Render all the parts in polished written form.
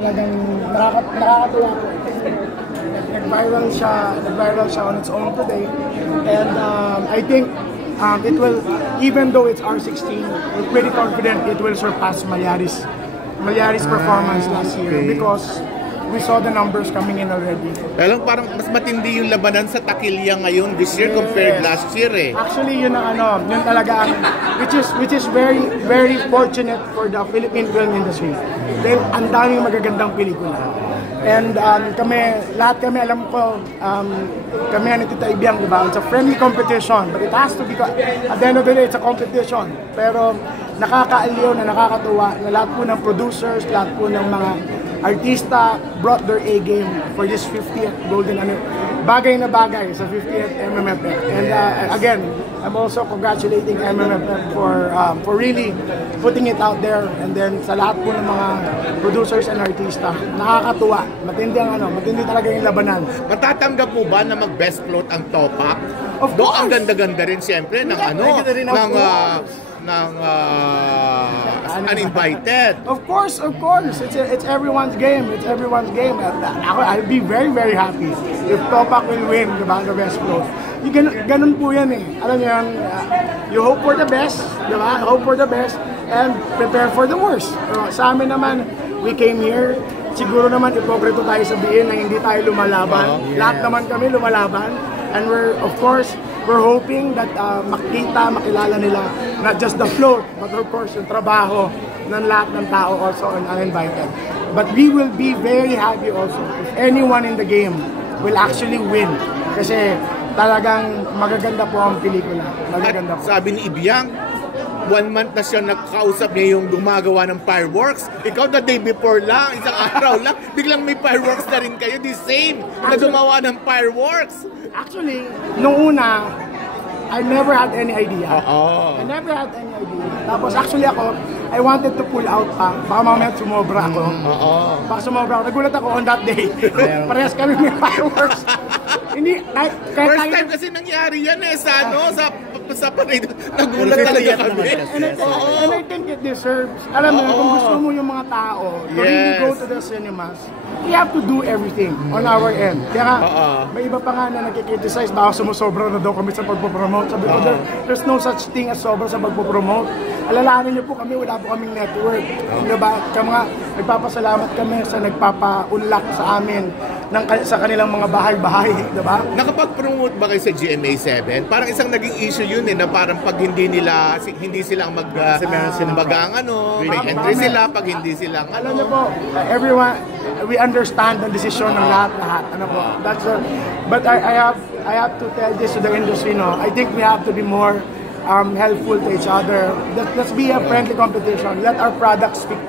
Talagang nakakatuwa po. Nag-viral siya on its own today. And I think it will, even though it's R16, we're pretty confident it will surpass Malyari's performance last year because we saw the numbers coming in already. Alam, parang mas matindi yung labanan sa Takilya ngayon this year compared last year eh. Actually, yun talaga ang, which is very, very fortunate for the Philippine film industry. Dahil ang daming magagandang pelikula. And lahat kami, alam ko, kami ni Tita Ibiang, diba? It's a friendly competition, but it has to be, at the end of the day, it's a competition. Pero nakakaaliw na nakakatuwa na lahat po ng producers, lahat po ng mga artista brought their A game for this 50th Golden bagay na bagay sa 50th MMFF. And again, I'm also congratulating MMFF for really putting it out there. And then sa lahat po ng mga producers and artista, nakakatuwa. Matindi talaga yung labanan. Matatanggap mo ba na mag-best float ang Topak? Of course. Ang ganda-ganda rin siyempre ng uninvited. Of course. It's everyone's game. I'll be very, very happy if Topak will win the best float. Ganun po yan eh. Alam niyo yan, you hope for the best, diba? Hope for the best and prepare for the worst. Sa amin naman, we came here, siguro naman ipokrito tayo sabihin na hindi tayo lumalaban. Lahat naman kami lumalaban. And we're hoping that makilala nila not just the float, but of course yung trabaho ng lahat ng tao also and uninvited. But we will be very happy also if anyone in the game will actually win. Kasi talagang magaganda po ang pelikula. Magaganda po. Sabi ni Ibiang, 1 month na siya nagkausap niya yung gumagawa ng fireworks. Ikaw the day before lang, isang araw lang, biglang may fireworks na rin kayo. The same na gumawa ng fireworks. Actually, nung una, I never had any idea. I never had any idea. Tapos actually ako, I wanted to pull out pa. Baka mamaya sumobra ako. Baka sumobra ako. Nagulat ako on that day. Parehas kami may fireworks. Hindi, first time kasi nangyari yan eh sa parade. Nagulat talaga kami. And I think it deserves, alam mo, kung gusto mo yung mga tao to really go to the cinemas, we have to do everything on our end. Kaya may iba pa nga na nagkikriticize, baka sumusobra na daw kami sa pagpopromote. Sabi ko, there's no such thing as sobra sa pagpopromote. Alalahanin niyo po kami, wala po kaming network. Diba? Kaya nagpapasalamat kami sa nagpapaunlak sa amin sa kanilang mga bahay-bahay. Diba? Nakapag-promote ba kayo sa GMA7? Parang isang naging issue yun eh, na parang pag hindi sila ang may entry sila, pag hindi sila alam niyo po, everyone, we understand the decision ng lahat. Ano po? But I have to tell this to the industry, no? I think we have to be more helpful to each other. Let's be a friendly competition. Let our product speak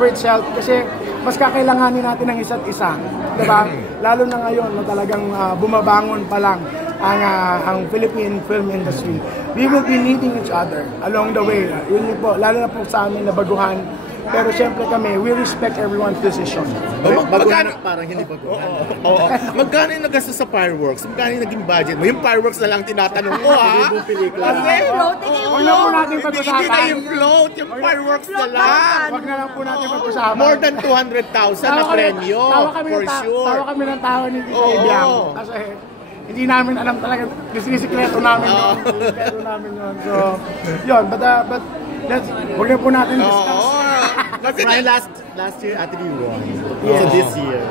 for itself. Kasi mas kakailanganin natin ng isa't isa. Diba? Lalo na ngayon na talagang bumabangon pa lang ang Philippine film industry. We will be needing each other along the way. Yun po, lalo na po sa amin na baguhan. Pero siyempre kami, we respect everyone's decision. Magkano? Parang hindi baguhan. Magkano yung nagastos sa fireworks? Magkano yung naging budget mo? Yung fireworks na lang tinatanong ko ha? Kasi, huwag na po natin pag-usapan. Hindi na yung float, yung fireworks na lang. Huwag na lang po natin pag-usapan. More than 200,000 na premyo, for sure. Tawa kami ng tao ni Tita Ibiang. Kasi, hindi namin alam talaga, disisikleto namin yun. So, yun, but huwag na po natin discuss. Kasi last year, Ate B won. So this year.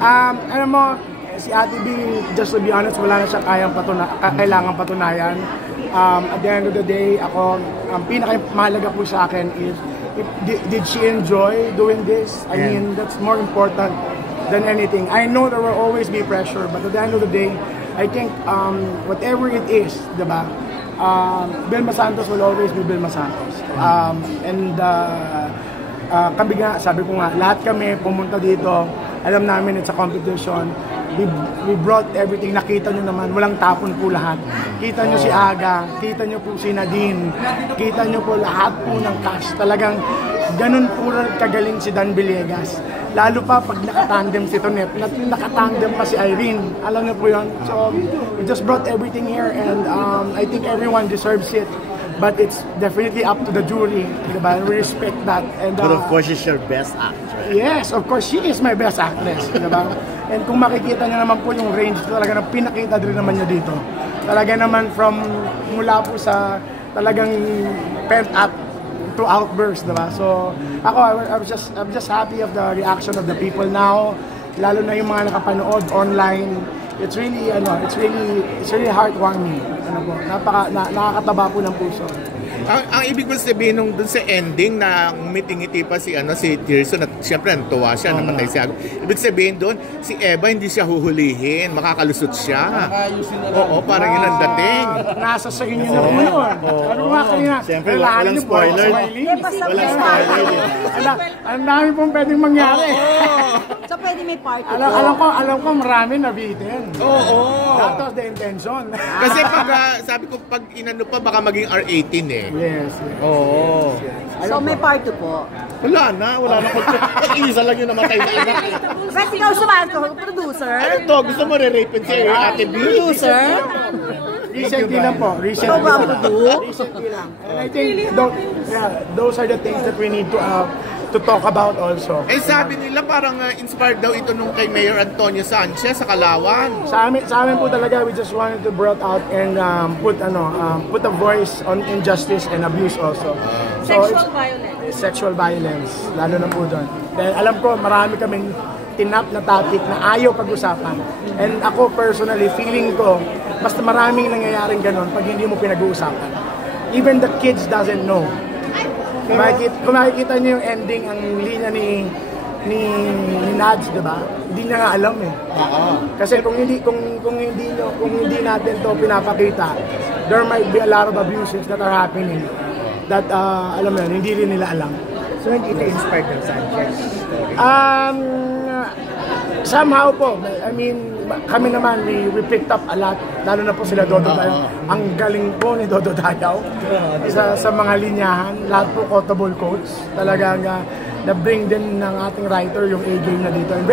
Alam mo, si Ate B, just to be honest, wala na siya kailangan patunayan. At the end of the day, ang pinakamahalaga po sa akin is, did she enjoy doing this? I mean, that's more important than anything. I know there will always be pressure, but at the end of the day, I think whatever it is, diba? Vilma Santos will always be Vilma Santos. Kami nga, sabi ko nga, lahat kami pumunta dito, alam namin it's a competition. We brought everything, nakita nyo naman, walang tapon po lahat. Kita nyo si Aga, kita nyo po si Nadine, kita nyo po lahat po ng cast. Talagang ganun po kagaling si Dan Villegas. Lalo pa pag nakatandem si Tonet, nakatandem pa si Irene. Alam niyo po yun. So, we just brought everything here and I think everyone deserves it. But it's definitely up to the jury. Diba? We respect that. And, but of course, she's your best actress. Yes, of course, she is my best actress, diba? And kung makikita niyo naman po yung range talaga na pinakita din naman niya dito. Talaga naman from mula po sa talagang pent up to outburst, diba? So ako, I'm just happy of the reaction of the people now, lalo na yung mga nakapanood online. It's really heartwarming. Po, nakakataba po ng puso. Ang ibig ko sabihin nung dun sa ending na umitingiti pa si Tirso, at siyempre natuwa siya, namatay si Ago. Ibig sabihin doon, si Eva hindi siya huhulihin, makakalusot siya. Oo, parang yun ang dating. Nasa sa inyo na po yun. Ano nga kanina? Siyempre, walang spoiler. Walang spoiler. Ang dami pong pwedeng mangyari. So pwede may part 2. Alam ko marami nabitin. Oo. That was the intention. Kasi pag, sabi ko, pag inano pa, baka maging R18 eh. Yes. Oo. So may part 2 po. Wala na. Isa lang yung namatay na anak. Kasi ikaw sumahan ko, producer. Ano to? Gusto mo re-rapin si Ate B? Producer? Recently lang po. Ikaw ba ang produ? Recently lang. And I think those are the things that we need to talk about also. Eh sabi nila parang inspired daw ito nung kay Mayor Antonio Sanchez sa Calauan. Sa amin po talaga, we just wanted to brought out and put a voice on injustice and abuse also. So sexual violence, lalo na po doon. Dahil alam ko, marami kaming tinap na topic na ayaw pag-usapan. And ako personally, feeling ko, basta maraming nangyayaring ganun pag hindi mo pinag-uusapan. Even the kids doesn't know. Kung makikita niyo yung ending, ang linya ni Nads, diba? Hindi niya nga alam eh. Kasi kung hindi natin to pinapakita, there might be a lot of abuses that are happening that alam mo yun, hindi rin nila alam. So hindi ito inspired ng Sanchez story? Somehow po, I mean, kami naman, we picked up a lot, lalo na po sila Dodo Dayaw. Ang galing po ni Dodo Dayaw sa mga linyahan, lahat po quotable quotes. Talagang na-bring din ng ating writer yung A-game na dito. And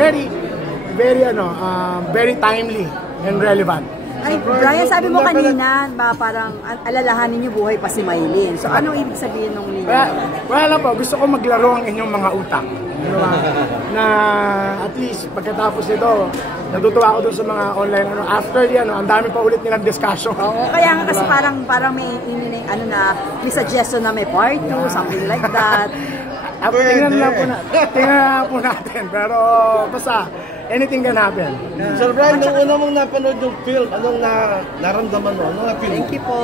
very timely and relevant. Ay, Brian, sabi mo kanina, parang alalahanin niyo buhay pa si Maylin. So anong ibig sabihin ng linya? Wala po, gusto ko maglaro ang inyong mga utak. Na at least pagkatapos nito, natutuwa ako dun sa mga online after yan, ang dami pa ulit nilang discussion. Oo, kaya nga kasi parang may may suggestion na may part 2, something like that. Tingnan lang po natin, pero basta anything can happen. Sir Brian, nung una mong napanood yung film, anong naramdaman mo? Anong na-feel? Thank you po.